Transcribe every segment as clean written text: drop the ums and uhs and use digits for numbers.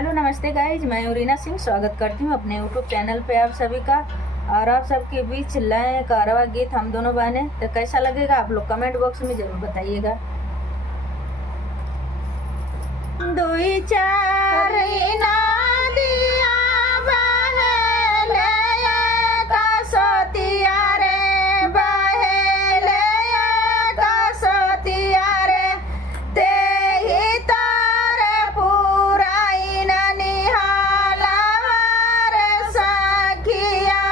Hello नमस्ते guys, मैं रीना सिंह स्वागत करती हूँ अपने यूट्यूब चैनल पे आप सभी का। और आप सबके बीच चिल्लाएं कारवा गीत हम दोनों बने तो कैसा लगेगा आप लोग कमेंट बॉक्स में जरूर बताइएगा। दुई चार ना दिया बहेले कसोतिया रे बहेले कसोतिया रे तेहि तारे पुराई निहाला रे सखिया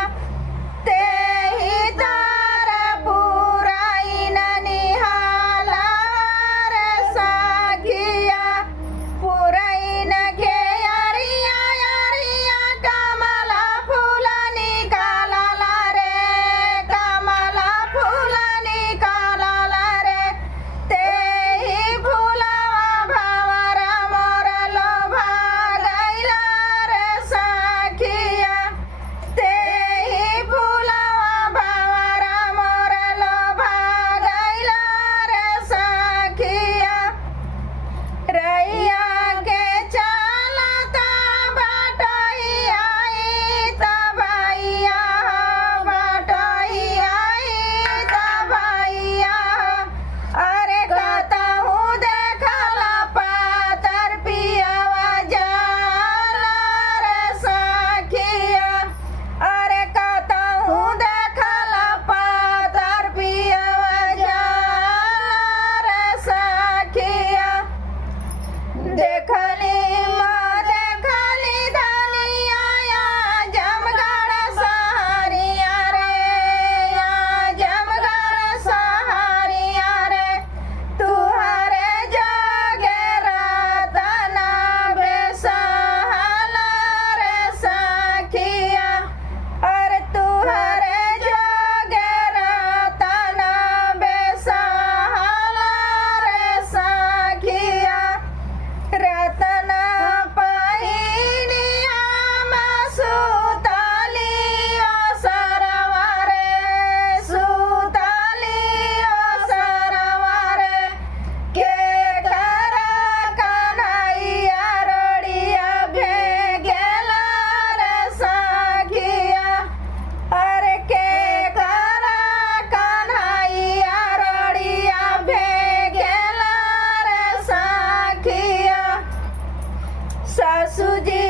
तेहि तारे पुराई निहाला रे सखिया पुराइन के यारिया यारिया कमला फूल निकालला रे कमला फूल निकालला रे तेहि फूलवा भंवर मोर लोभा गइला रे सखिया तेहि फूलवा भंवर मोर लोभा गइला रे सखिया रैया के चलता बटैया तबैया बटैया तबैया अरे कतहु देखला पातर पियवा जाला रे सखिया अरे कतहु देखला पातर पियवा जाला रे सखिया देखली धनिया या जमगढ़ सहारिया रे या जमगढ़ सहारिया रे तुहरे जोगे रतना बेसहला रे सखिया अरे तुहरे जोगे रतना बेसहला रे सखिया रतन पहिनिया सुतलियो सरवारे सुतलियो सरवारे के कर कन्हैया रोड़िया भेगेला रे सखिया अरे के कर कन्हैया रोड़िया भेगेला रे सखिया ससुजी